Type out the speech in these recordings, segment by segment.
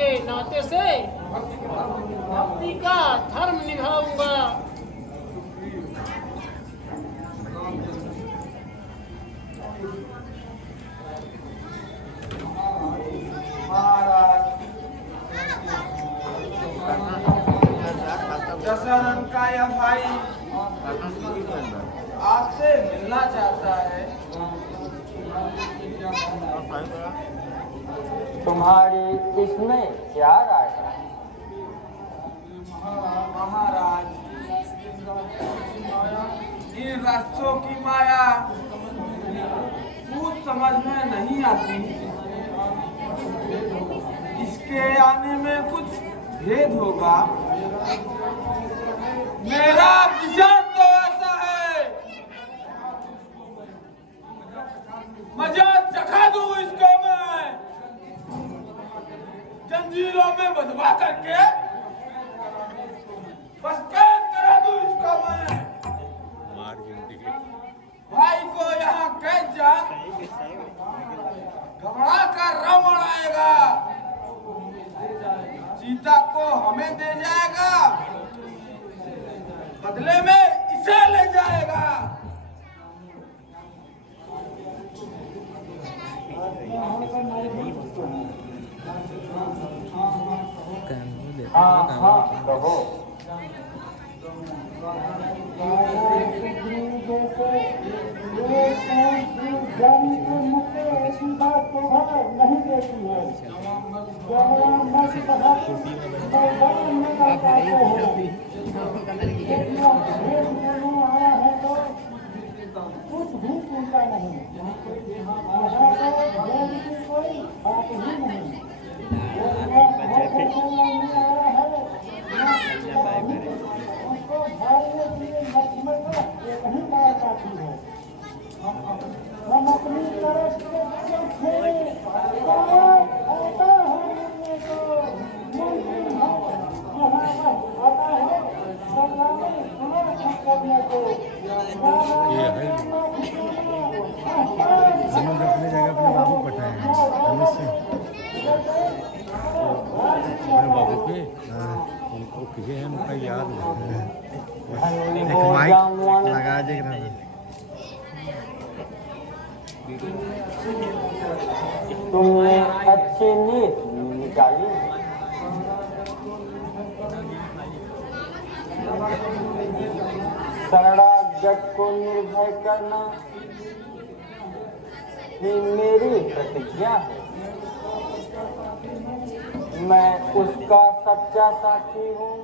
के नाते से भक्ति का धर्म निभाऊंगा। दशरथ का यह भाई आपसे मिलना चाहता है। तुम्हारी इसमें क्या राय है? महाराज, इन रास्तों की माया कुछ समझ में नहीं आती। इसके आने में कुछ भेद होगा। मेरा विचार तो ऐसा है, मजा चखा दूं इसको मैं, जंजीरों में बंधवा करके बस कैद करा दूं इसको मैं। भाई को यहाँ कैद जा, घबरा कर रावण आएगा, सीता को हमें दे जाएगा, बदले में इसे ले जाएगा। हाँ कहो। ऐसी बात शोभा नहीं देती है। आया है तो कुछ भी चिंता नहीं, कोई बात ही नहीं। उसको भागने के लिए लक्ष्मण का नहीं मार पाती है। हम अपनी तरफ से आता है मिलने को मुमकिन है, यहाँ आता है संग्रामी समर्थन करने को। हमने अपने जगह अपने बाबू पठाए हैं अपने बाबू पे। उनको किए हैं, उनका याद एक माइक लगा देगा। तुमने अच्छी नीत निकाली। शरणागत को निर्भय करना ही मेरी प्रतिज्ञा है। मैं उसका सच्चा साथी हूँ,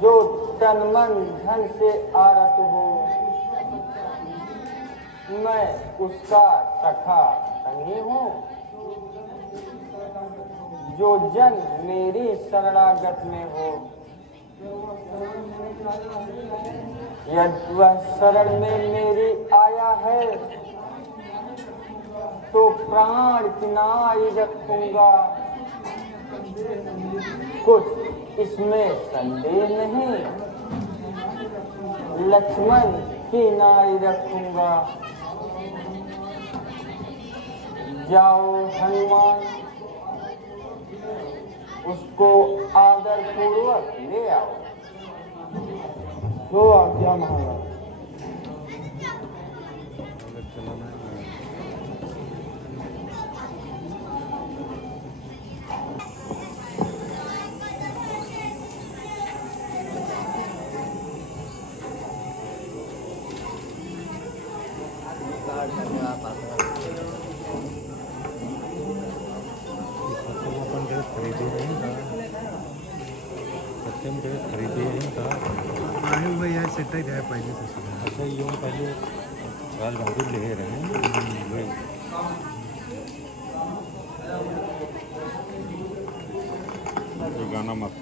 जो तन मन धन से आरत हो। मैं उसका सखा संगी हूँ, जो जन मेरी शरणागत में हो। यदि वह शरण में मेरी आया है तो प्राण किनारे रखूंगा। कुछ इसमें संदेह नहीं, लक्ष्मण की नारी रखूंगा। जाओ हनुमान, उसको आदर पूर्वक ले आओ। तो आज्ञा महाराज। सेट आहे पाहिजे तसं असं येऊन पाहिजे राज बहादूर लिहे रहे गाना मस्त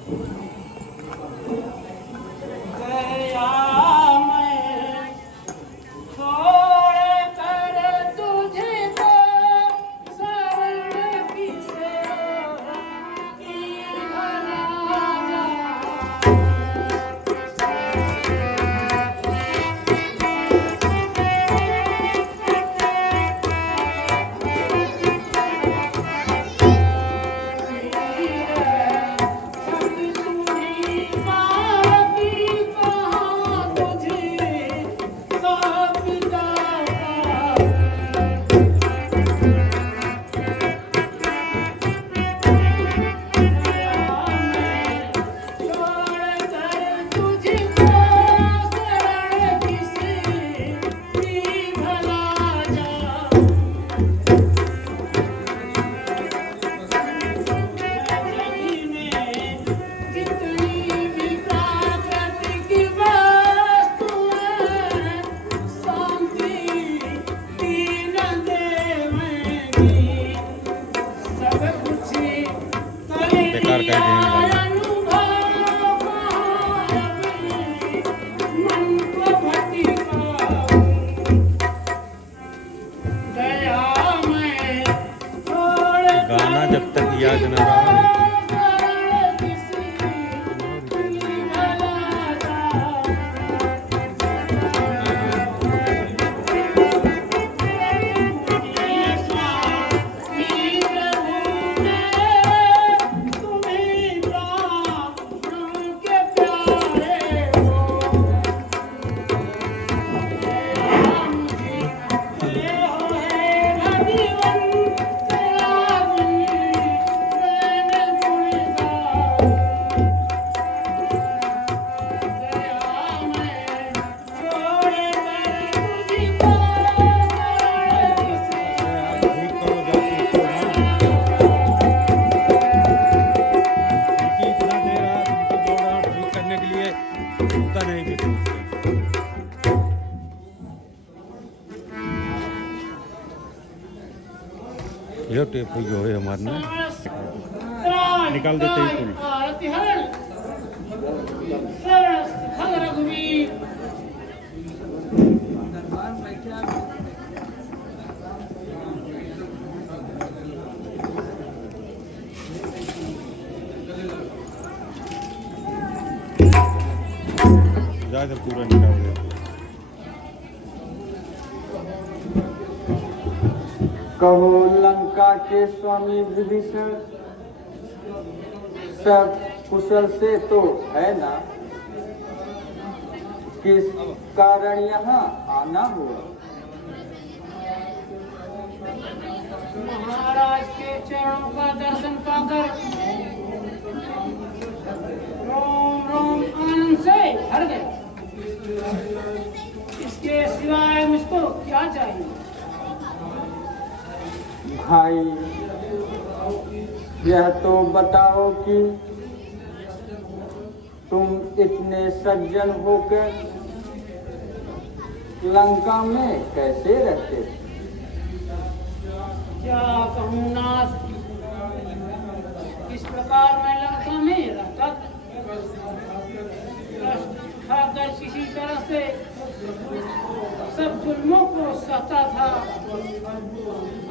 बेकार का जहन वाला। गाना जब तक याद न रहा ये टेप जो है हमारे ना निकाल देते हैं पुल। ज़्यादा पूरा निकाल देते। कहो लंका के स्वामी विभीषण, सब कुशल से तो है ना? किस कारण यहाँ आना हुआ? महाराज के चरणों का दर्शन पाकर रोम रोम आनंद से भर गए। इसके सिवाय मुझको क्या चाहिए? भाई यह तो बताओ कि तुम इतने सज्जन होकर लंका में कैसे रहते? क्या कहूँ नाथ, इस प्रकार मैं लंका में रहता खाकर किसी तरह से सब जुल्मों को सहता था।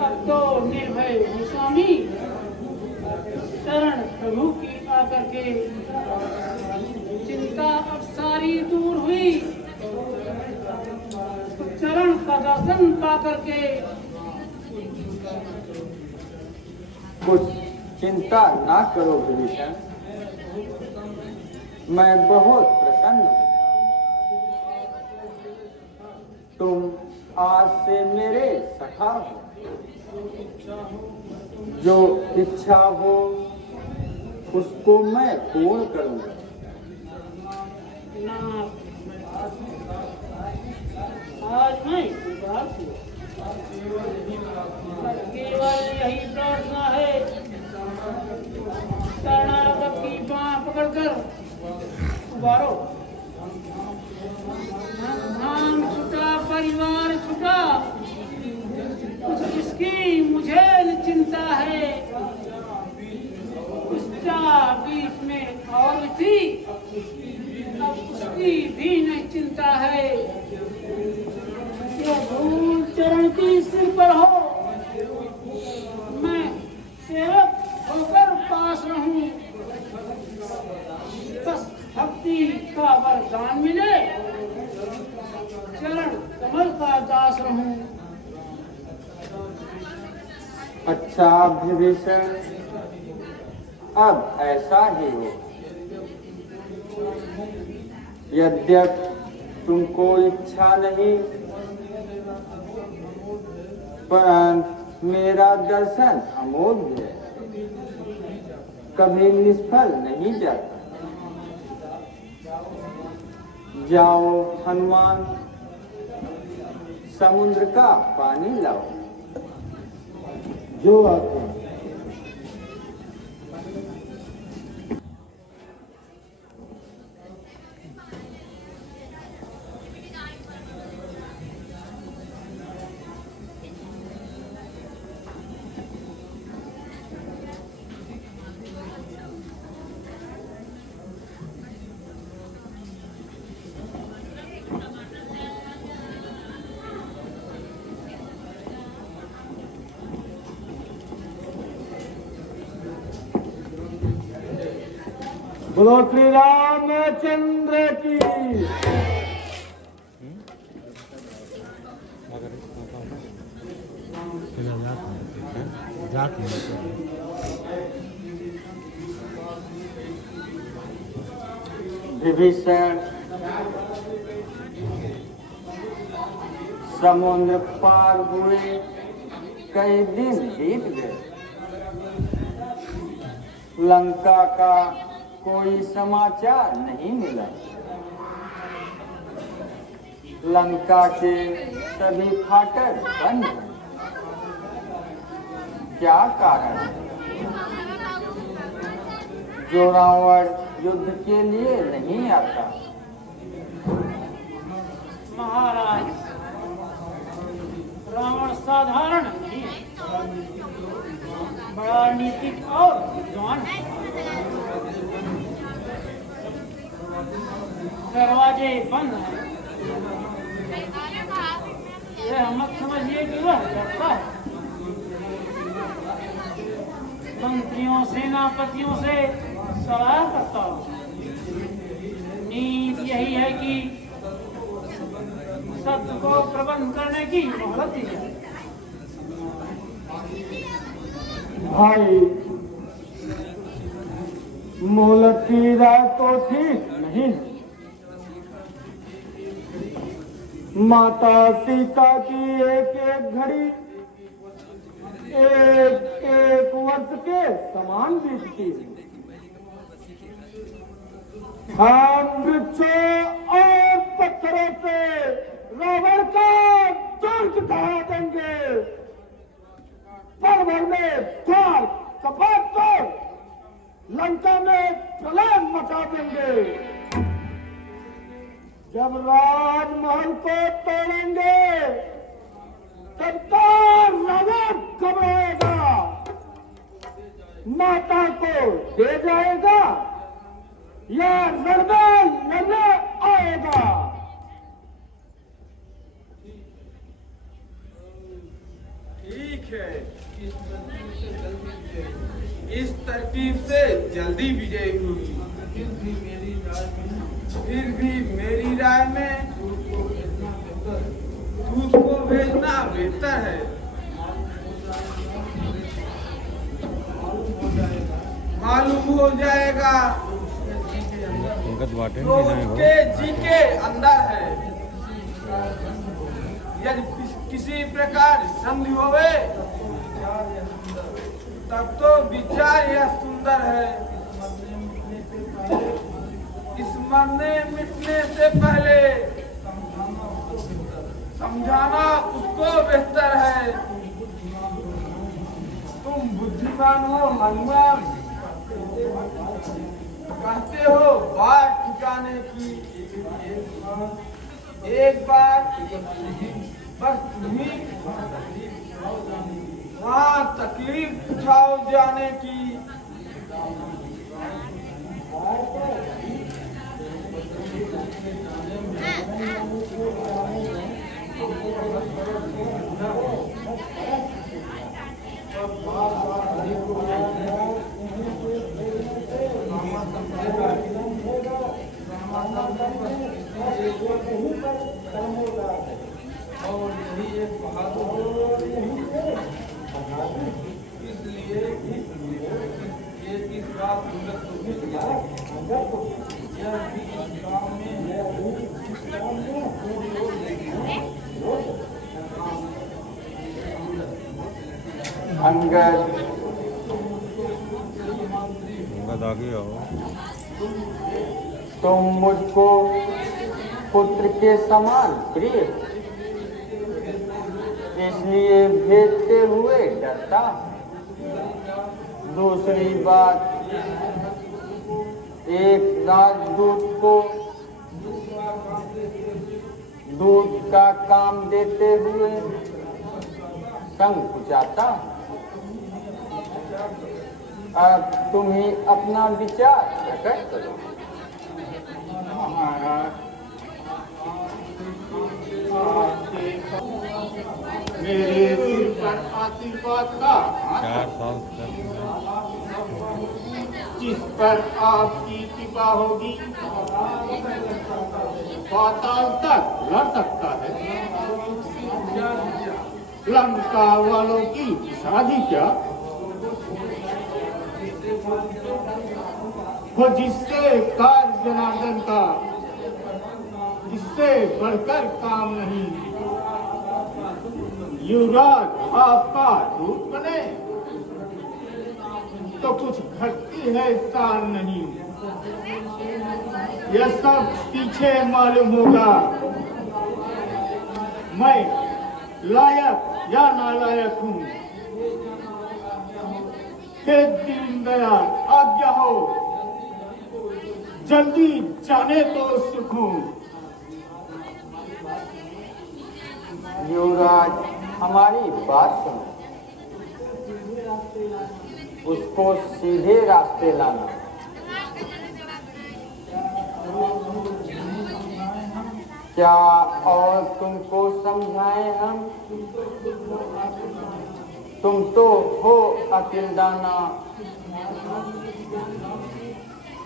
अब तो निर्भय हूँ स्वामी, शरण प्रभु की आकर के चिंता अब सारी दूर हुई। चरण का दर्शन पा करके कुछ चिंता ना करो विभीषण, मैं बहुत प्रसन्न हूँ। तुम आज से मेरे सखा हो, जो इच्छा हो उसको मैं पूर्ण करूँगा। आज मैं उदास हूँ, केवल यही प्रार्थना है, शरणागत की बाँह पकड़कर उबारो। धाम छुटा, परिवार छुटा, कुछ इसकी मुझे चिंता है। उसका बीच में और थी, अब उसकी भी नहीं चिंता है। जो धूल चरण की सिर पर हो, मैं सेवक होकर पास रहूं। बस भक्ति का वरदान मिले, चरण कमल का दास रहूं। अच्छा विभीषण, अब ऐसा ही हो। यद्यपि तुमको इच्छा नहीं, परंतु मेरा दर्शन अमोघ है, कभी निष्फल नहीं जाता। जाओ हनुमान, समुद्र का पानी लाओ। जो आते हैं। बोलो श्री रामचंद्र की। विभीषण समुद्र पार हुए कई दिन बीत गए, लंका का कोई समाचार नहीं मिला। लंका के सभी फाटक बंद हैं। क्या कारण है? जो रावण युद्ध के लिए नहीं आता। महाराज, रावण साधारण नहीं है, बड़ा नीतिक और विद्वान है। दरवाजे बंद हैं। यह मत समझिए कि वह डरता है। मंत्रियों सेनापतियों से सलाह करता हूँ। नीति यही है कि सत्य को प्रबंध करने की मोहलत दी जाए। भाई, मोहलत की राय तो ठीक नहीं है। माता सीता की एक एक घड़ी एक एक वर्ष के समान बीतती है। हम वृक्षों और पत्थरों से रावण का दुर्ग ढहा देंगे। पल भर में द्वार कपाट तोड़ लंका में प्रलय मचा देंगे। जब राजमहल को तोड़ेंगे तब तो रावण घबराएगा, माता को दे जाएगा या लड़ने आएगा। ठीक है, इस तरकीब से जल्दी विजय होगी। फिर भी मेरी राय में दूध को भेजना बेहतर है। मालूम हो जाएगा तो उसके जी के अंदर है। यदि किसी प्रकार संधि होवे तब तो विचार यह सुंदर है। इस मरने मिटने से पहले समझाना उसको बेहतर है। तुम बुद्धिमान हो मनमान, कहते हो बात ठिकाने की। एक बार बस तुम्ही वहाँ तकलीफ उठाओ जाने की। और यही एक बहादुर इसलिए इस बात अंगद आगे आओ। तुम मुझको पुत्र के समान प्रिय, इसलिए भेजते हुए डरता। दूसरी बात, एक राजदूत को दूध का काम देते हुए संकुचाता। अब तुम ही अपना विचार प्रकट करो। मेरे सिर पर आशीर्वाद का 4 साल जिस पर आपकी कृपा होगी पाताल तक लड़ सकता है। लंका वालों की शादी क्या, वो जिससे कार्य जनार्दन का इससे बढ़कर काम नहीं। युवराज आपका दूत बने तो कुछ घटती है स्थान नहीं। यह सब पीछे मालूम होगा, मैं लायक या नालायक हूँ। हे दीनदयाल आज्ञा हो, जल्दी जाने तो सुख हूँ। युवराज हमारी बात सुनो, उसको सीधे रास्ते लाना। क्या और तुमको समझाएं हम? तुम तो हो अकिलदाना,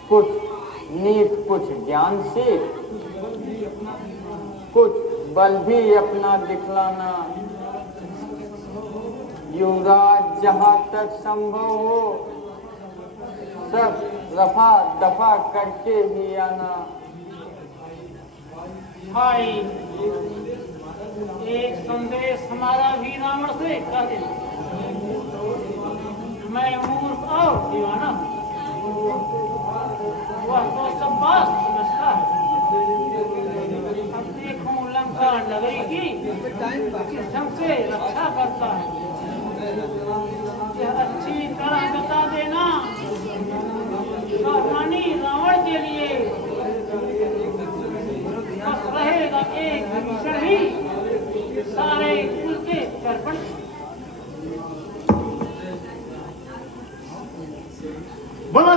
कुछ नीत कुछ ज्ञान से, कुछ बल भी अपना दिखलाना। युवराज जहाँ तक संभव हो सब रफा दफा करके ही आना। भाई एक संदेश हमारा भी रावण से कह देना। मैं मूर्ख और दीवाना हूँ, वह तो सब बात समझता है। अब देखूं लंका नगरी की किस ढंग से रक्षा करता है। यह अच्छी तरह बता देना, सावधानी रावण के लिए बस रहेगा एक भीषण ही सारे कुल के तर्पण। बोलो